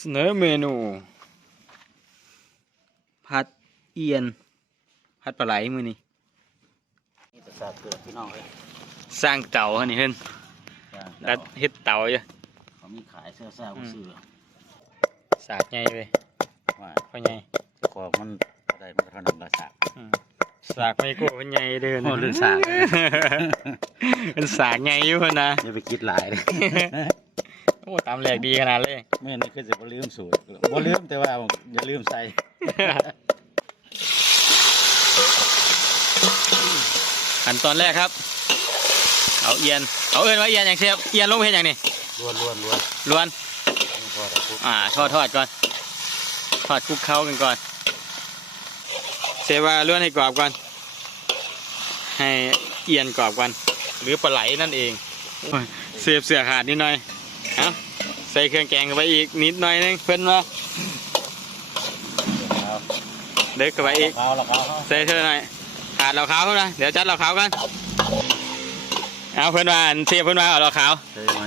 เสนอเมนูผัดเอียนผัดปลาไหลมือนี้นี่จะสาบเกิดพี่น้องเลยสร้างเต่าฮะนี่เพิ่นจ้ะรัดเฮ็ดเต่าอยู่เขามีขายเสื้อแซ่บซื้อสากใหญ่เลยว่าพ่อใหญ่เจ้าของมันอะไรมันก็เท่านั้นละสาบอืมสากไม่กู้พ่อใหญ่เด้อโอ้เรื่องสากเป็นสากใหญ่อยู่พุ่นนะอย่าไปคิดหลายเลยโอ้ตามแหลกดีขนาดเลย เมื่อนี้คือจะบ่ลืมสูตรบ่ลืมแต่ว่าอย่าลืมใส่ขั้นตอนแรกครับ เอาเอียน เอาเอินว่าเอียนอย่างเชฟเอียนลงไปเห็นอย่างนี้ล้วนล้วนล้วนล้วนพอแล้วปุ๊บอ่าทอดทอดก่อน ทอดคลุกเคล้ากันก่อน เซว่าล้วนให้กรอบก่อน ให้เอียนกรอบก่อน หรือปลาไหลนั่นเองโอ้ยเสียบเสือขาดนิดหน่อย เอาใส่เครื่องแกงเข้าไปอีกนิดหน่อยนึงเพิ่นว่าเอาเด็กเข้าไปอีกเอาละเอาเอาใส่เธอหน่อยขาดเหล่าขาวเข้านะเดี๋ยวจัดเหล่าขาวกันเอาเพื่อนว่าอันเสียบเพื่อนว่าเอาเหล่าขาวใส่ไหม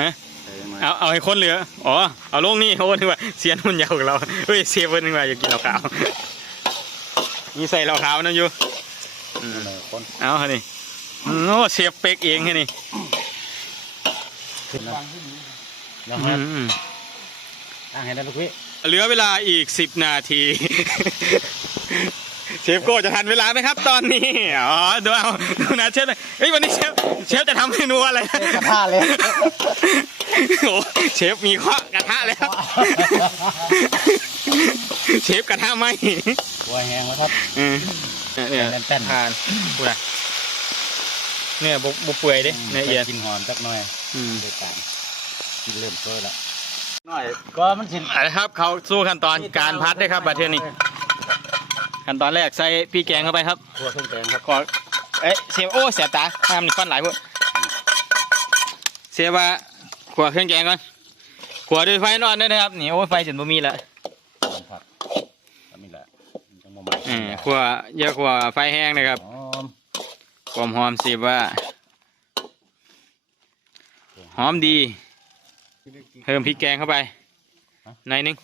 ฮะใส่ไหมเอาเอาให้คนเหลืออ๋อเอาลงนี่โอ้นึกว่าเสียนมันยาวกว่าเราเฮ้ยเสียบเพื่อนนึกว่าอยากกินเหล่าขาวนี่ใส่เหล่าขาวนั่นอยู่อืมเออคนเอาฮะนี่อืมโอ้เสียบเป๊กเองฮะนี่ ขึ้นนะแล้วอืฮะมอืมอ่างให้ได้ลูกพี่เหลือเวลาอีกสิบนาที เชฟโก้จะทันเวลาไหมครับ ตอนนี้ อ๋อ ดูเอาดูนะเชฟเฮ้ยวันนี้เชฟเชฟจะทำเมนูอะไรกระทะเลยโอ้เชฟมีเคาะกระทะแล้วเชฟกระทะไหมหัวแห้งแล้วครับอืมเนี่ยแป้นๆทานพูดนะเนี่ยบุบุเปื่อยเด้เนี่ยเอียนกินหอมจักหน่อย อืมด้วยกันกินเริ่มเพิ่ละน้อยก็มันสิเอาละครับ เขาสู้ขั้นตอนการพัดได้ครับบัดเทอนี้ขั้นตอนแรกใส่พี่แกงเข้าไปครับครัวเครื่องแกงครับขอเอ๊ะเชฟโอ้เสียบตาห้ามนี่ฟันหลายพวกเชฟว่าขัวเครื่องแกงก่อนขัวด้วยไฟนอนด้วยนะครับนี่โอ้ไฟจนบ่มีละหอมผักก็มีแหละมันจังบ่หมักอืมขัวเยอะขัวไฟแห้งนะครับหอม ความหอมสิว่า หอมดี เพิ่มพริกแกงเข้าไปหน่อยหนึง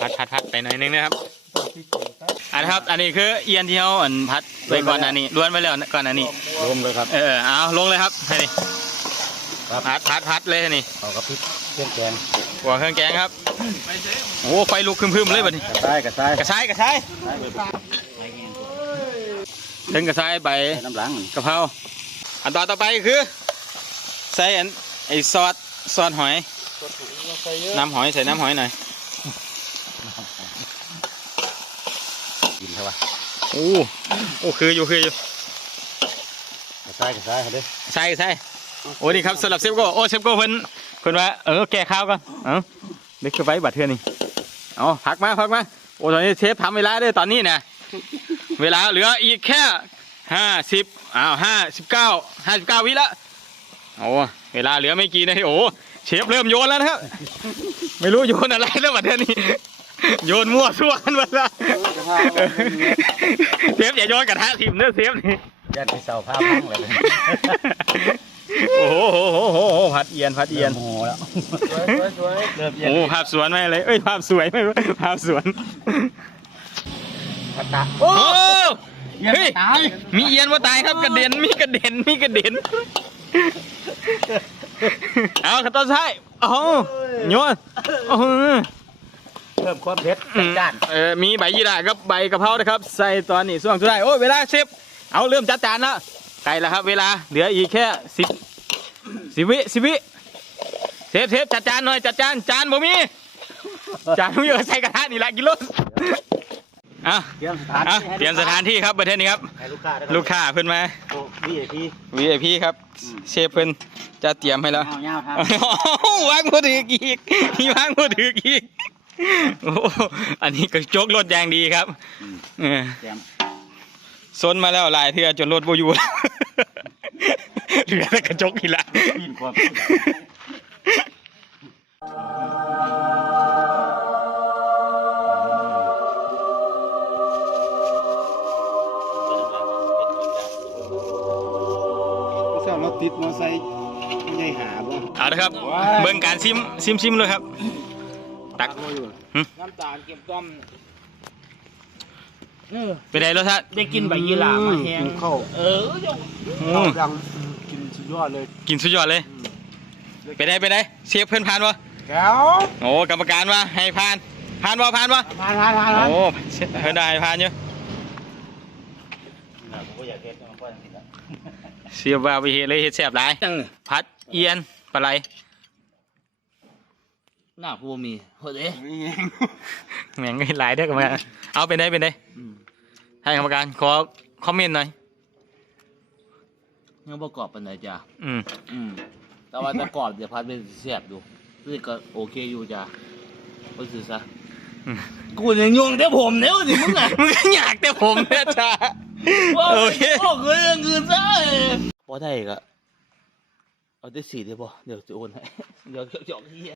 พัดพัดพัดไปหน่อยหนึงนะครับอันนะครับ อันนี้คือเอียนที่เขาอันพัดไปก่อนอันนี้ล้วนไปแล้วก่อนอันนี้รวมเลยครับเออเอาลงเลยครับให้นี่ครับพัดพัดพัดเลยนี่เอากระพริบเครื่องแกงหัวเครื่องแกงครับโอ้ไฟลุกคึมๆเลยบัดนี้กระซ้ายกระซ้ายกระชายกระชายถึงกระชายใบใส่น้ำหลังกะเพรา อันตอนต่อไปคือ ใส่อันไอซอสซอสหอย น้ำหอยใส่น้ำหอยหน่อยกินใช่ปะโอ้โอ้คืออยู่คืออยู่กระซ้ายกระซ้ายเขาเด้อใช่ใช่โอ้นี่ครับสำหรับเชฟโก้โอ้เชฟโก้เพิ่นเพิ่นว่าเออแก่ข้าวก่อนเอ้าเด็กคือไว้บัตรเทือนี่เอาพักมาพักมาโอ้ตอนนี้เชฟทำเวลาด้วยตอนนี้นะเวลาเหลืออีกแค่ ห้าสิบอ้าวห้าสิบเก้าห้าสิบเก้าวิละโอ้เวลาเหลือไม่กี่นาทีโอ้เชฟเริ่มโยนแล้วนะครับ ไม่รู้โยนอะไรแล้วบัดเทือนี้โยนมั่วซั่วกันหมดละเชฟอย่าโยนกระทะทิมเนื้อเชฟนี่ยันที่เสาผ้าพังเลยโอ้โหโหโหโหโหผัดเอียนผัดเอียนโอ้โหแล้วเริ่มเย็นโอ้ภาพสวนไม่เลยเอ้ยภาพสวยไม่ภาพสวนพัตตาโอ้ เฮ้เฮ้ยยตายมีเอียนว่าตายครับกระเด็นมีกระเด็นมีกระเด็นเอาขั้นตอนสุดท้ายโอ้โหโยนโอ้โหเพิ่มความเผ็ดอืมจ้านเออมีใบยี่หร่ากับใบกะเพรานะครับ ใส่ตอนนี้ช่วงสุดท้ายโอ้ยเวลาเชฟเอาเริ่มจัดจานแล้วใกล้แล้วครับ เวลาเหลืออีกแค่สิบสิบวิสิบวิเชฟเชฟจัดจานหน่อยจัดจานจานบ่มีจานไม่เยอะใส่กระทะนี่ละกิโล อะเตรียมสถานอะที่ให้เตรียมสถานที่ครับประเทศนี้ครับ ให้ลูกค้าได้ลูกค้าเพิ่นมาโอ้พี่พี่ VIP ครับเชฟเพิ่นจะเตรียมให้แล้วเอาเงาครับโอ้โหวางมือถืออีกมีวางมือถืออีกโอ้โหอันนี้กระจกรถยางดีครับอืม เออเตรียมซนมาแล้วหลายเทื่อจนรถบ่อยู่แล้วเหลือแต่กระจกนี่ละ ปีนความ สาวเราติดมอไซค์ไม่ได้หาบ่เอาละครับว้ายเบิ่งการซิมซิมซิมเลยครับ ตักน้ำตาลเก็บต้อมเออเป็นไงรสชาติได้กินใบยี่หร่ามาแห้งกินข้าวเออเดี๋ยวอืข้าวมดังกินสุดยอดเลย กินสุดยอดเลยเป็นไงเป็นไงเชฟเพื่อนผ่านวะแก้วโอ้กรรมการว่าให้ผ่านผ่านวะผ่านวะทานทานทานทานโอ้เฮ้ยได้ผ่านอยู่ผมก็อยาก เฮ็ดมันก็ยังกินแล้วเสียบว่าไปเฮ็ดเลยเฮ็ดแซ่บหลายจังพัดเอียนปลาไหลหน้าผู้บ่มีเฮ้ยแหม่งก็เฮ็ดหลายเด้อกรรมการเอาเป็นไงเป็นไงให้กรรมการขอคอมเมนต์หน่อยยังประกอบปันไหนจ้ะอืมอืมแต่ว่าแต่กรอบเดี๋ยวพัดเป็นเสียบดูนี่ก็โอเคอยู่จ้ะก็คือซะอืมกูยังยงแต่ผมเนี่ยสิมึงอะ มึงก็อยากแต่ผมเนี่ยจ้า โอเคโอ้เงินเงินซะพอได้ก็เอาได้สี่ได้ป่ะเดี๋ยวจะโอนให้ เดี๋ยวเดี๋ยวเดี๋ยวเฮีย